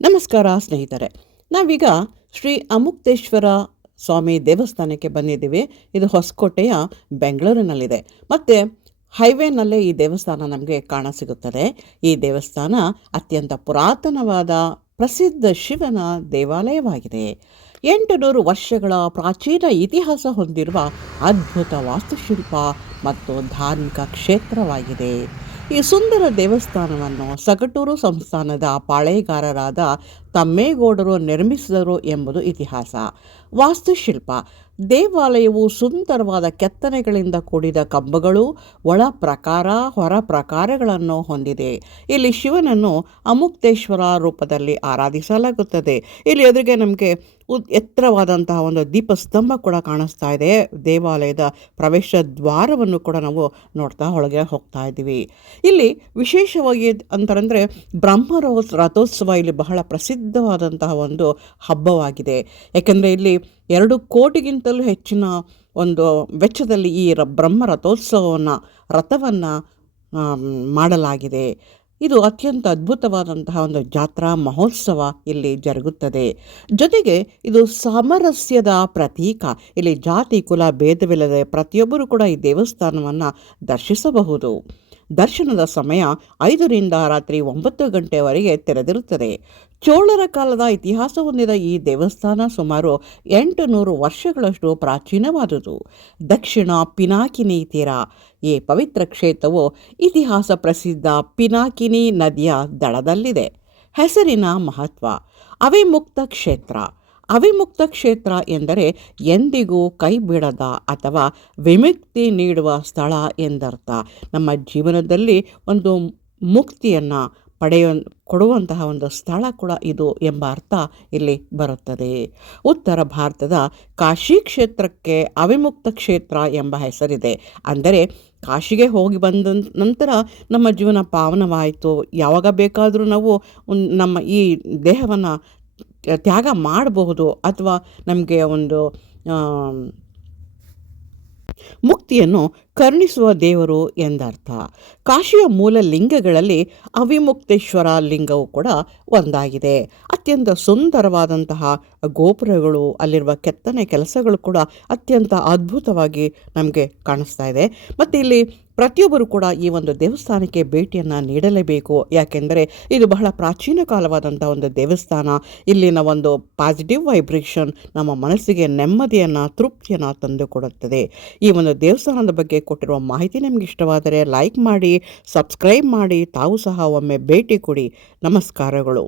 ನಮಸ್ಕಾರ ಸ್ನೇಹಿತರೆ. ನಾವೀಗ ಶ್ರೀ ಅಮುಕ್ತೇಶ್ವರ ಸ್ವಾಮಿ ದೇವಸ್ಥಾನಕ್ಕೆ ಬಂದಿದ್ದೀವಿ. ಇದು ಹೊಸಕೋಟೆಯ ಬೆಂಗಳೂರಿನಲ್ಲಿದೆ. ಮತ್ತು ಹೈವೇನಲ್ಲೇ ಈ ದೇವಸ್ಥಾನ ನಮಗೆ ಕಾಣಸಿಗುತ್ತದೆ. ಈ ದೇವಸ್ಥಾನ ಅತ್ಯಂತ ಪುರಾತನವಾದ ಪ್ರಸಿದ್ಧ ಶಿವನ ದೇವಾಲಯವಾಗಿದೆ. 800 ವರ್ಷಗಳ ಪ್ರಾಚೀನ ಇತಿಹಾಸ ಹೊಂದಿರುವ ಅದ್ಭುತ ವಾಸ್ತುಶಿಲ್ಪ ಮತ್ತು ಧಾರ್ಮಿಕ ಕ್ಷೇತ್ರವಾಗಿದೆ. ಈ ಸುಂದರ ದೇವಸ್ಥಾನವನ್ನು ಸಗಟೂರು ಸಂಸ್ಥಾನದ ಪಾಳೇಗಾರರಾದ ತಮ್ಮೇಗೌಡರು ನಿರ್ಮಿಸಿದರು ಎಂಬುದು ಇತಿಹಾಸ. ವಾಸ್ತುಶಿಲ್ಪ: ದೇವಾಲಯವು ಸುಂದರವಾದ ಕೆತ್ತನೆಗಳಿಂದ ಕೂಡಿದ ಕಂಬಗಳು, ಒಳ ಪ್ರಾಕಾರ ಹೊರ ಪ್ರಾಕಾರಗಳನ್ನು ಹೊಂದಿದೆ. ಇಲ್ಲಿ ಶಿವನನ್ನು ಅಮುಕ್ತೇಶ್ವರ ರೂಪದಲ್ಲಿ ಆರಾಧಿಸಲಾಗುತ್ತದೆ. ಇಲ್ಲಿ ಎದುರಿಗೆ ನಮಗೆ ಎತ್ತರವಾದಂತಹ ಒಂದು ದೀಪಸ್ತಂಭ ಕೂಡ ಕಾಣಿಸ್ತಾ ಇದೆ. ದೇವಾಲಯದ ಪ್ರವೇಶ ದ್ವಾರವನ್ನು ಕೂಡ ನಾವು ನೋಡ್ತಾ ಒಳಗೆ ಹೋಗ್ತಾ ಇದ್ದೀವಿ. ಇಲ್ಲಿ ವಿಶೇಷವಾಗಿ ಅಂತಂದರೆ ರಥೋತ್ಸವ ಇಲ್ಲಿ ಬಹಳ ಪ್ರಸಿದ್ಧವಾದಂತಹ ಒಂದು ಹಬ್ಬವಾಗಿದೆ. ಯಾಕೆಂದರೆ ಇಲ್ಲಿ 2 ಕೋಟಿಗಿಂತಲೂ ಹೆಚ್ಚಿನ ಒಂದು ವೆಚ್ಚದಲ್ಲಿ ಈ ಬ್ರಹ್ಮ ರಥವನ್ನು ಮಾಡಲಾಗಿದೆ. ಇದು ಅತ್ಯಂತ ಅದ್ಭುತವಾದಂತಹ ಒಂದು ಜಾತ್ರಾ ಮಹೋತ್ಸವ ಇಲ್ಲಿ ಜರುಗುತ್ತದೆ. ಜೊತೆಗೆ ಇದು ಸಾಮರಸ್ಯದ ಪ್ರತೀಕ. ಇಲ್ಲಿ ಜಾತಿ ಕುಲ ಭೇದವಿಲ್ಲದೆ ಪ್ರತಿಯೊಬ್ಬರೂ ಕೂಡ ಈ ದೇವಸ್ಥಾನವನ್ನು ದರ್ಶಿಸಬಹುದು. ದರ್ಶನದ ಸಮಯ 5ರಿಂದ ರಾತ್ರಿ 9 ಗಂಟೆವರೆಗೆ ತೆರೆದಿರುತ್ತದೆ. ಚೋಳರ ಕಾಲದ ಇತಿಹಾಸ ಹೊಂದಿದ ಈ ದೇವಸ್ಥಾನ ಸುಮಾರು 800 ವರ್ಷಗಳಷ್ಟು ಪ್ರಾಚೀನವಾದುದು. ದಕ್ಷಿಣ ಪಿನಾಕಿನಿ ತೀರ: ಈ ಪವಿತ್ರ ಕ್ಷೇತ್ರವು ಇತಿಹಾಸ ಪ್ರಸಿದ್ಧ ಪಿನಾಕಿನಿ ನದಿಯ ದಡದಲ್ಲಿದೆ. ಹೆಸರಿನ ಮಹತ್ವ: ಅವಿಮುಕ್ತ ಕ್ಷೇತ್ರ. ಅವಿಮುಕ್ತ ಕ್ಷೇತ್ರ ಎಂದರೆ ಎಂದಿಗೂ ಕೈ ಬಿಡದ ಅಥವಾ ವಿಮುಕ್ತಿ ನೀಡುವ ಸ್ಥಳ ಎಂದರ್ಥ. ನಮ್ಮ ಜೀವನದಲ್ಲಿ ಒಂದು ಮುಕ್ತಿಯನ್ನು ಕೊಡುವಂತಹ ಒಂದು ಸ್ಥಳ ಕೂಡ ಇದು ಎಂಬ ಅರ್ಥ ಇಲ್ಲಿ ಬರುತ್ತದೆ. ಉತ್ತರ ಭಾರತದ ಕಾಶಿ ಕ್ಷೇತ್ರಕ್ಕೆ ಅವಿಮುಕ್ತ ಕ್ಷೇತ್ರ ಎಂಬ ಹೆಸರಿದೆ. ಅಂದರೆ ಕಾಶಿಗೆ ಹೋಗಿ ಬಂದ ನಂತರ ನಮ್ಮ ಜೀವನ ಪಾವನವಾಯಿತು, ಯಾವಾಗ ಬೇಕಾದರೂ ನಾವು ನಮ್ಮ ಈ ದೇಹವನ್ನು ತ್ಯಾಗ ಮಾಡಬಹುದು ಅಥವಾ ನಮಗೆ ಒಂದು ಮುಕ್ತಿಯನ್ನು ಕರುಣಿಸುವ ದೇವರು ಎಂದರ್ಥ. ಕಾಶಿಯ ಮೂಲ ಲಿಂಗಗಳಲ್ಲಿ ಅವಿಮುಕ್ತೇಶ್ವರ ಲಿಂಗವು ಕೂಡ ಒಂದಾಗಿದೆ. ಅತ್ಯಂತ ಸುಂದರವಾದಂತಹ ಗೋಪುರಗಳು, ಅಲ್ಲಿರುವ ಕೆತ್ತನೆ ಕೆಲಸಗಳು ಕೂಡ ಅತ್ಯಂತ ಅದ್ಭುತವಾಗಿ ನಮಗೆ ಕಾಣಿಸ್ತಾ ಇದೆ. ಮತ್ತು ಇಲ್ಲಿ ಪ್ರತಿಯೊಬ್ಬರು ಕೂಡ ಈ ಒಂದು ದೇವಸ್ಥಾನಕ್ಕೆ ಭೇಟಿಯನ್ನು ನೀಡಲೇಬೇಕು. ಯಾಕೆಂದರೆ ಇದು ಬಹಳ ಪ್ರಾಚೀನ ಕಾಲವಾದಂಥ ಒಂದು ದೇವಸ್ಥಾನ. ಇಲ್ಲಿನ ಒಂದು ಪಾಸಿಟಿವ್ ವೈಬ್ರೇಷನ್ ನಮ್ಮ ಮನಸ್ಸಿಗೆ ನೆಮ್ಮದಿಯನ್ನು, ತೃಪ್ತಿಯನ್ನು ತಂದುಕೊಡುತ್ತದೆ. ಈ ಒಂದು ದೇವಸ್ಥಾನದ ಬಗ್ಗೆ ಕೊಟ್ಟಿರುವ ಮಾಹಿತಿ ನಿಮಗೆ ಇಷ್ಟವಾದರೆ ಲೈಕ್ ಮಾಡಿ, ಸಬ್ಸ್ಕ್ರೈಬ್ ಮಾಡಿ, ತಾವು ಸಹ ಒಮ್ಮೆ ಭೇಟಿ ಕೊಡಿ. ನಮಸ್ಕಾರಗಳು.